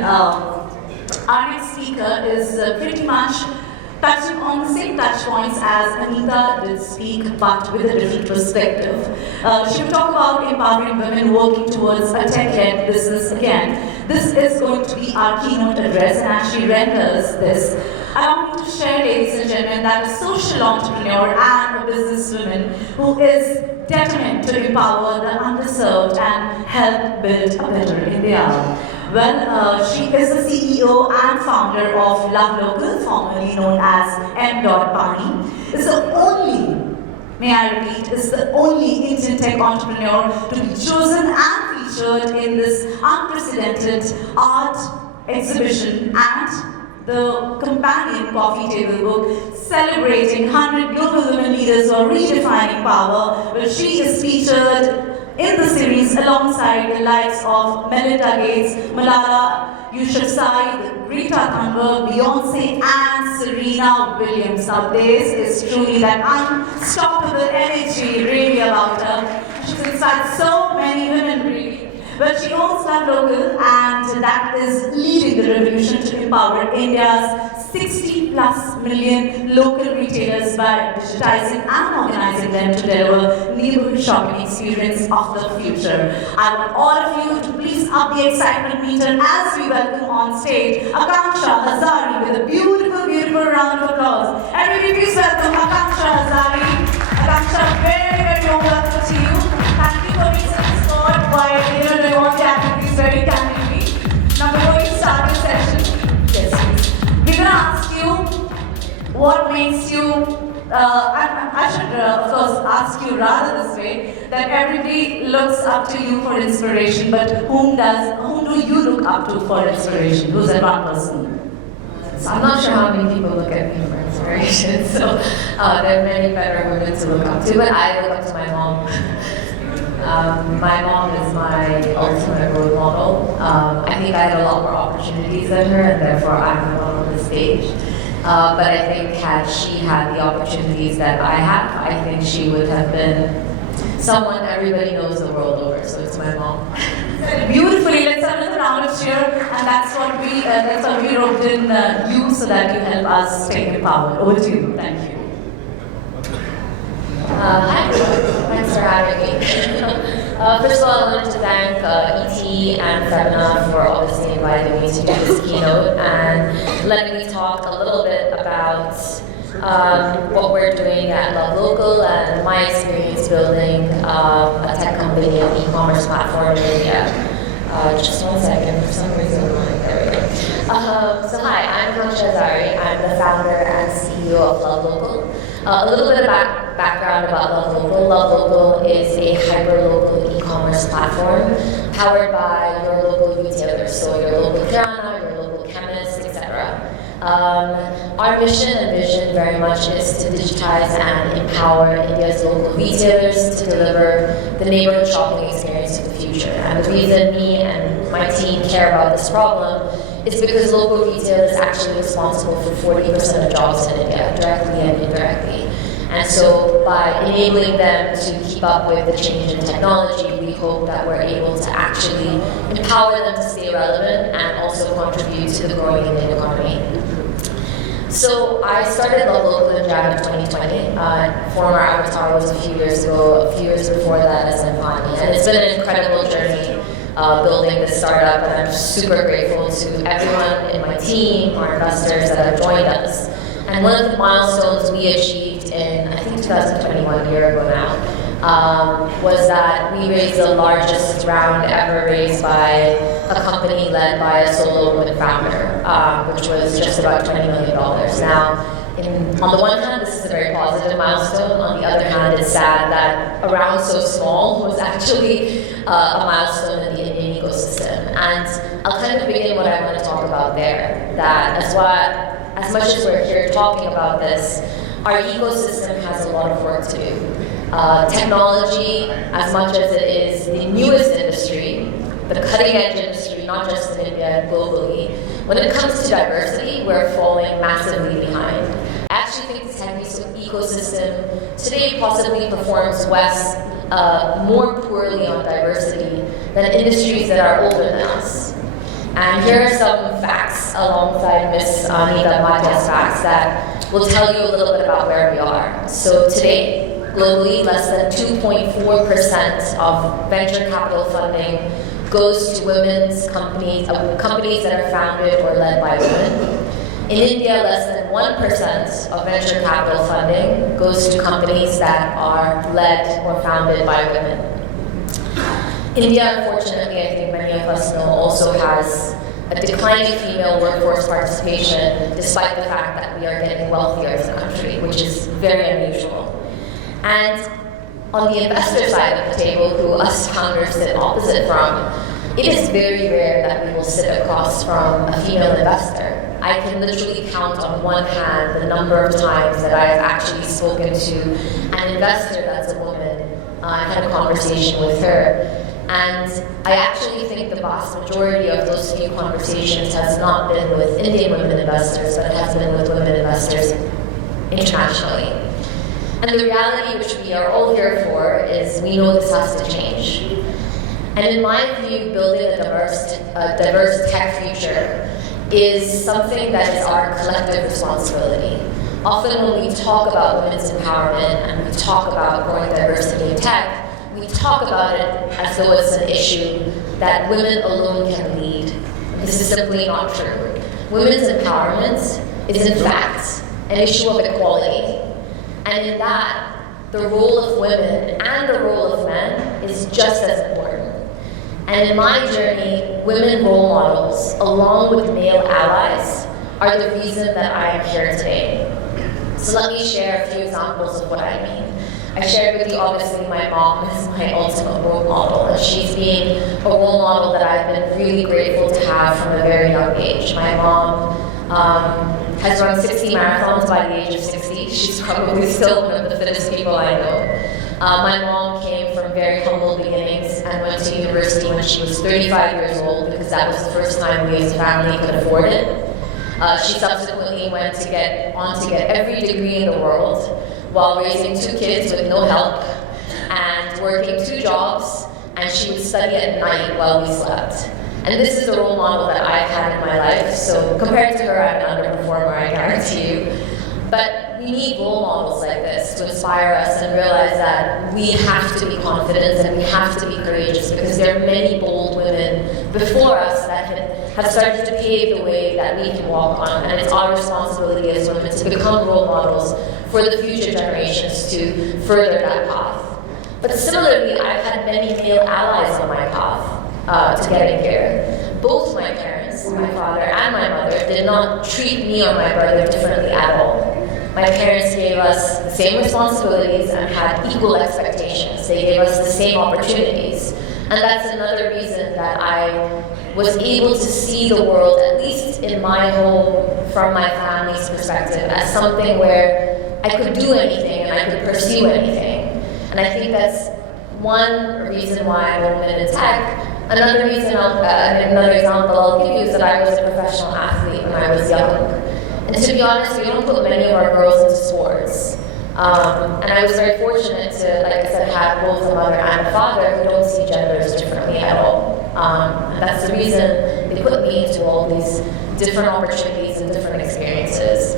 gentlemen, our next speaker is pretty much touching on the same touch points as Anita did speak, but with a different perspective. She will talk about empowering women working towards a tech-led business again. This is going to be our keynote address, and as she renders this, I want to share, ladies and gentlemen, that a social entrepreneur and a businesswoman who is determined to empower the underserved and help build a better India. Well, she is the CEO and founder of LoveLocal, formerly known as M. Pani. Is the only, may I repeat, is the only Indian tech entrepreneur to be chosen and featured in this unprecedented art exhibition and the companion coffee table book celebrating 100 global women leaders who are redefining power, where she is featured in the series alongside the likes of Melinda Gates, Malala Yousafzai, Greta Thunberg, Beyonce, and Serena Williams. Now this is truly that unstoppable energy really about her. She's inspired so many women really. But she owns LoveLocal, and that is leading the revolution to empower India's 60+ million local retailers by digitizing and organizing them to deliver neighborhood shopping experience of the future. I want all of you to please up the excitement meter as we welcome on stage Akansha Hazari with a beautiful, beautiful round of applause. Everybody please welcome Akansha Hazari. Akansha, very, very warm welcome to you. Thank you for being such a sport while doing all the activities very candidly. Now before you start your session, yes please, we're going to ask you what makes you, I should of course ask you rather this way, that everybody looks up to you for inspiration, but whom do you look up to for inspiration? Who's that one person? So I'm not sure how many people look at me for inspiration, so there are many better women to look up to, but I look up to my mom. My mom is my ultimate role model. I think I had a lot more opportunities than her, and therefore I'm the one on the stage. But I think had she had the opportunities that I have, I think she would have been someone everybody knows the world over. So it's my mom. Beautifully, let's have another round of cheer, and that's what we roped in you so that you help us stay empowered. Over to you. Thank you. Hi everyone, thanks for having me. First of all, I wanted to thank ET and Femina for obviously inviting me to do this keynote and letting me talk a little bit about what we're doing at LoveLocal and my experience building a tech company and e-commerce platform in India. Just one second, for some reason, there we go. So hi, I'm Akansha Hazari. I'm the founder and CEO of LoveLocal. A little bit of background about LoveLocal. LoveLocal is a hyper-local e-commerce platform powered by your local retailers, so your local kirana, your local chemist, etc. Our mission and vision very much is to digitize and empower India's local retailers to deliver the neighborhood shopping experience of the future. And the reason me and my team care about this problem is because local retail is actually responsible for 40% of jobs in India, directly and indirectly. And so by enabling them to keep up with the change in technology, we hope that we're able to actually empower them to stay relevant and also contribute to the growing Indian economy. So I started LoveLocal in January 2020. Former avatar was a few years ago, a few years before that as Pani. And it's been an incredible journey building this startup, and I'm super grateful to everyone in my team, our investors that have joined us. And one of the milestones we achieved in, I think 2021, a year ago now, was that we raised the largest round ever raised by a company led by a solo woman founder, which was just about $20 million. Now, on the one hand, this is a very positive milestone. On the other hand, it's sad that a round so small was actually a milestone in the Indian ecosystem. And I'll kind of begin what I want to talk about there. That as much as we're here talking about this, our ecosystem has a lot of work to do. Technology, as much as it is the newest industry, the cutting edge industry, not just in India, globally, when it comes to diversity, we're falling massively behind. I actually think the tech ecosystem today possibly performs more poorly on diversity than industries that are older than us. And here are some facts alongside Ms. Anita Bhatia's facts that will tell you a little bit about where we are. So today, globally, less than 2.4% of venture capital funding goes to women's companies, companies that are founded or led by women. In India, less than 1% of venture capital funding goes to companies that are led or founded by women. India, unfortunately, I think many of us know, also has a declining female workforce participation, despite the fact that we are getting wealthier as a country, which is very unusual. And on the investor side of the table, who us founders sit opposite from, it is very rare that we will sit across from a female investor. I can literally count on one hand the number of times that I've actually spoken to an investor that's a woman. I had a conversation with her. And I actually think the vast majority of those few conversations has not been with Indian women investors, but it has been with women investors internationally. And the reality which we are all here for is we know this has to change. And in my view, building a diverse tech future is something that is our collective responsibility. Often when we talk about women's empowerment and we talk about growing diversity in tech, we talk about it as though it's an issue that women alone can lead. This is simply not true. Women's empowerment is in fact an issue of equality. And in that, the role of women and the role of men is just as important. And in my journey, women role models, along with male allies, are the reason that I am here today. So let me share a few examples of what I mean. I shared with you, obviously, my mom is my ultimate role model, and she's been a role model that I've been really grateful to have from a very young age. My mom has run 60 marathons by the age of 60. She's probably still one of the fittest people I know. My mom came from very humble beginnings and went to university when she was 35 years old because that was the first time we as a family could afford it. She subsequently went on to get every degree in the world while raising 2 kids with no help and working 2 jobs, and she would study at night while we slept. And this is the role model that I've had in my life, so compared to her, I'm an underperformer, I guarantee you. But we need role models like this to inspire us and realize that we have to be confident and we have to be courageous because there are many bold women before us that have started to pave the way that we can walk on, and it's our responsibility as women to become role models for the future generations to further that path. But similarly, I've had many male allies on my path to getting here. Both my parents, my father and my mother, did not treat me or my brother differently at all. My parents gave us the same responsibilities and had equal expectations. They gave us the same opportunities. And that's another reason that I was able to see the world, at least in my home, from my family's perspective, as something where I could do anything and I could pursue anything. And I think that's one reason why I'm a woman in tech. Another example I'll give you is that I was a professional athlete when I was young. And to be honest, we don't put many of our girls into sports. And I was very fortunate to, like I said, have both a mother and a father who don't see genders differently at all. And that's the reason they put me into all these different opportunities and different experiences.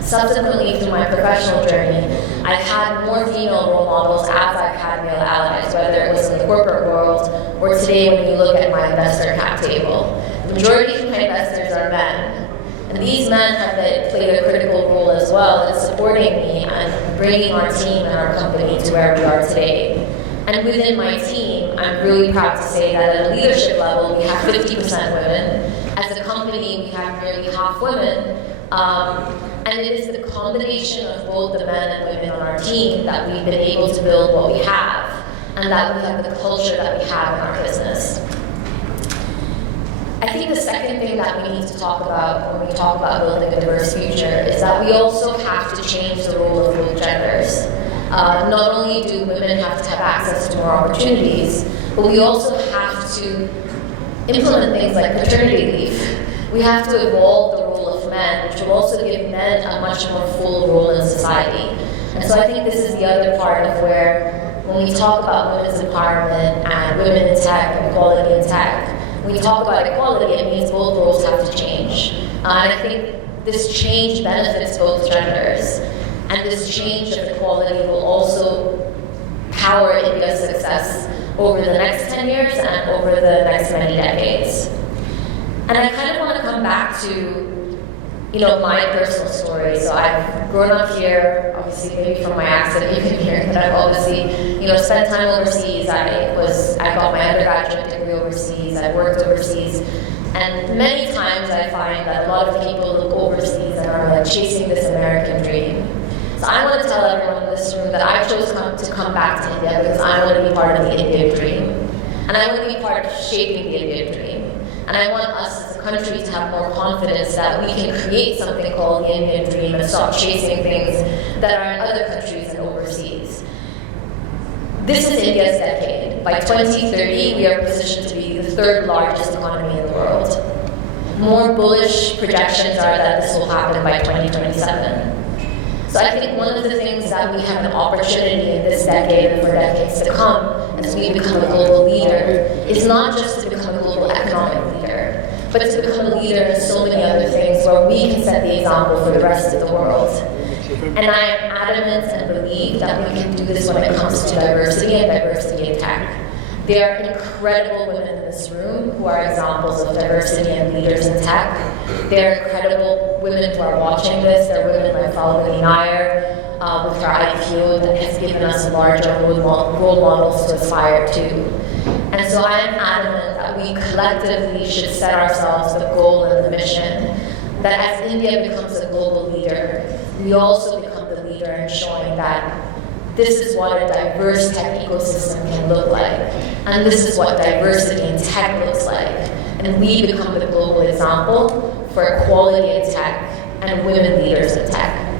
Subsequently, through my professional journey, I've had more female role models as I've had male allies, whether it was in the corporate world or today when you look at my investor cap table. The majority of my investors are men. And these men have played a critical role as well in supporting me and bringing our team and our company to where we are today. And within my team, I'm really proud to say that at a leadership level, we have 50% women. As a company, we have nearly half women. And it is the combination of both the men and women on our team that we've been able to build what we have, and that we have the culture that we have in our business. I think the second thing that we need to talk about when we talk about building a diverse future is that we also have to change the role of both genders. Not only do women have to have access to more opportunities, but we also have to implement things like paternity leave. We have to evolve the role of men, which will also give men a much more full role in society. And so I think this is the other part of where, when we talk about women's empowerment and women in tech and equality in tech, when you talk about equality, it means both roles have to change. And I think this change benefits both genders. And this change of equality will also power India's success over the next 10 years and over the next many decades. And I kind of want to come back to my personal story. So I've grown up here, obviously maybe from my accent you can hear that I've obviously, spent time overseas. I got my undergraduate degree overseas, I worked overseas, and many times I find that a lot of people look overseas and are like chasing this American dream. So I want to tell everyone in this room that I chose to come back to India because I want to be part of the Indian dream. And I want to be part of shaping the Indian dream. And I want us as a country to have more confidence that we can create something called the Indian dream and stop chasing things that are in other countries and overseas. This is India's decade. By 2030, we are positioned to be the third largest economy in the world. More bullish projections are that this will happen by 2027. So I think one of the things that we have an opportunity in this decade and for decades to come as we become a global leader is not just to become a global economic leader, but to become a leader in so many other things where we can set the example for the rest of the world. And I am adamant and believe that we can do this when it comes to diversity and diversity in tech. There are incredible women in this room who are examples of diversity and leaders in tech. There are incredible women who are watching this. There are women like Falguni Nair with her IPO that has given us larger role models to aspire to. And so I am adamant that we collectively should set ourselves the goal and the mission that as India becomes a global leader, we also become the leader in showing that this is what a diverse tech ecosystem can look like. And this is what diversity in tech looks like. And we become the global example for equality in tech and women leaders in tech.